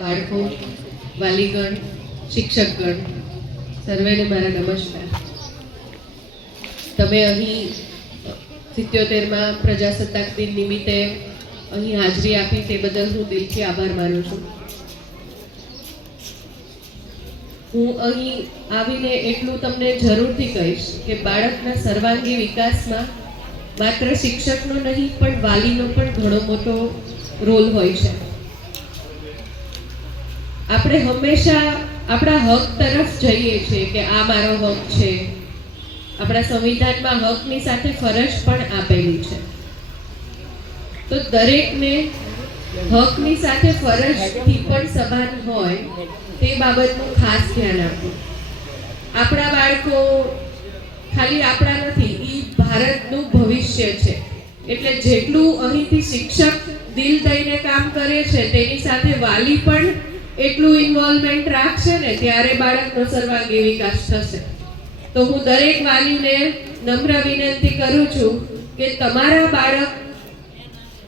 બાળકો, વાલીગણ, શિક્ષકગણ, સર્વેને મારા નમસ્કાર. તમે અહીં 77માં પ્રજાસત્તાક દિન નિમિત્તે અહીં હાજરી આપી તે બદલ હું દિલથી આભાર માનું છું. હું અહીં આવીને એટલું તમને જરૂરથી કહીશ કે બાળકના સર્વાંગી વિકાસમાં માત્ર શિક્ષકનો નહીં પણ વાલીનો પણ ઘણો મોટો રોલ હોય છે. આપણે હંમેશા આપણા હક તરફ જઈએ છીએ કે આ મારો હક છે. આપણા સંવિધાનમાં હકની સાથે ફરજ પણ આપેલી છે. તો દરેકને હકની સાથે ફરજથી પણ સભાન હોય તે બાબતનું ખાસ ધ્યાન આપવું. આપણા બાળકો ખાલી આપણા નથી, એ ભારતનું ભવિષ્ય છે. એટલે જેટલું અહીંથી શિક્ષક દિલ દઈને કામ કરે છે તેની સાથે વાલી પણ એટલું ઇન્વોલ્વમેન્ટ રાખશે ને ત્યારે બાળકનો સર્વાંગી વિકાસ થશે. તો હું દરેક વાલીને નમ્ર વિનંતી કરું છું કે તમારા બાળક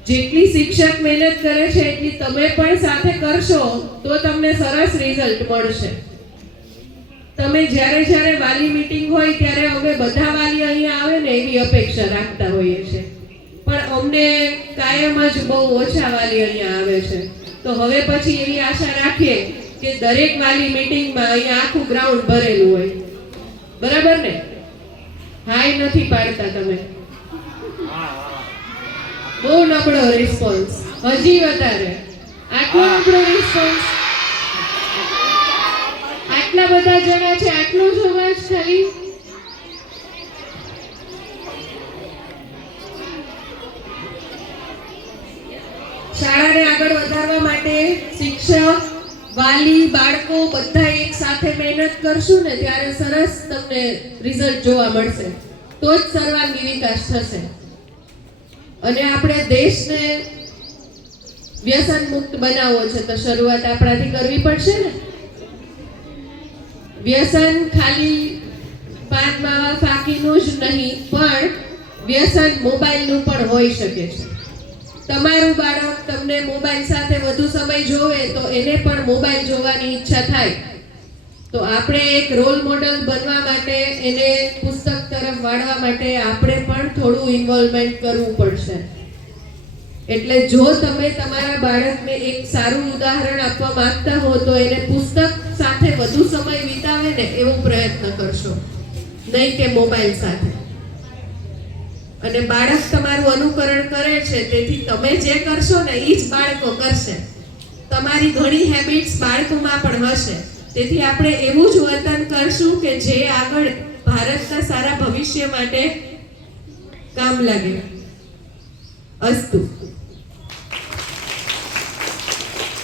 જેટલી શિક્ષક મહેનત કરે છે એટલી તમે પણ સાથે કરશો તો તમને સરસ રિઝલ્ટ મળશે. તમે જ્યારે વાલી મીટિંગ હોય ત્યારે અમે બધા વાલી અહીંયા આવે ને એવી અપેક્ષા રાખતા હોઈએ છીએ, પણ અમને કાયમ જ બહુ ઓછા વાલી અહીંયા આવે છે. તો હવે પછી એવી આશા રાખીએ કે દરેક વાલી મીટિંગમાં અહીંયા આખું ગ્રાઉન્ડ ભરેલું હોય. બરાબર ને? હાય નથી પાડતા તમે. બહુ નબળો રિસ્પોન્સ, હજી વધારે. આટલો નબળો રિસ્પોન્સ. આટલા બધા જણા છે, આટલો જ અવાજ ખાલી. શાળાને આગળ વધારવા માટે શિક્ષક, વાલી, બાળકો બધા એક સાથે મહેનત કરશું ને ત્યારે સરસ તમને રિઝલ્ટ જોવા મળશે. તો જ સર્વાંગી વિકાસ થશે. અને આપણે દેશને વ્યસન મુક્ત બનાવવો છે તો શરૂઆત આપણાથી કરવી પડશે ને. વ્યસન ખાલી પાન માવા ફાકીનું જ નહીં, પણ વ્યસન મોબાઈલનું પણ હોઈ શકે છે. તમારું બાળક તમને મોબાઈલ સાથે વધુ સમય જોવે તો એને પણ મોબાઈલ જોવાની ઈચ્છા થાય. તો આપણે એક રોલ મોડલ બનવા માટે, એને પુસ્તક તરફ વાળવા માટે આપણે પણ થોડું ઇન્વોલ્વમેન્ટ કરવું પડશે. એટલે જો તમે તમારા બાળકને એક સારું ઉદાહરણ આપવા માંગતા હો તો એને પુસ્તક સાથે વધુ સમય વિતાવે ને એવો પ્રયત્ન કરશો, નહીં કે મોબાઈલ સાથે. અને બાળક તમારું અનુકરણ કરે છે, તેથી તમે જે કરશો ને એ જ બાળકો કરશે. તમારી ઘણી હેબિટ્સ બાળકોમાં પણ હશે. તેથી આપણે એવું જ વર્તન કરશું કે જે આગળ ભારતના સારા ભવિષ્ય માટે કામ લાગે. અસ્તુ.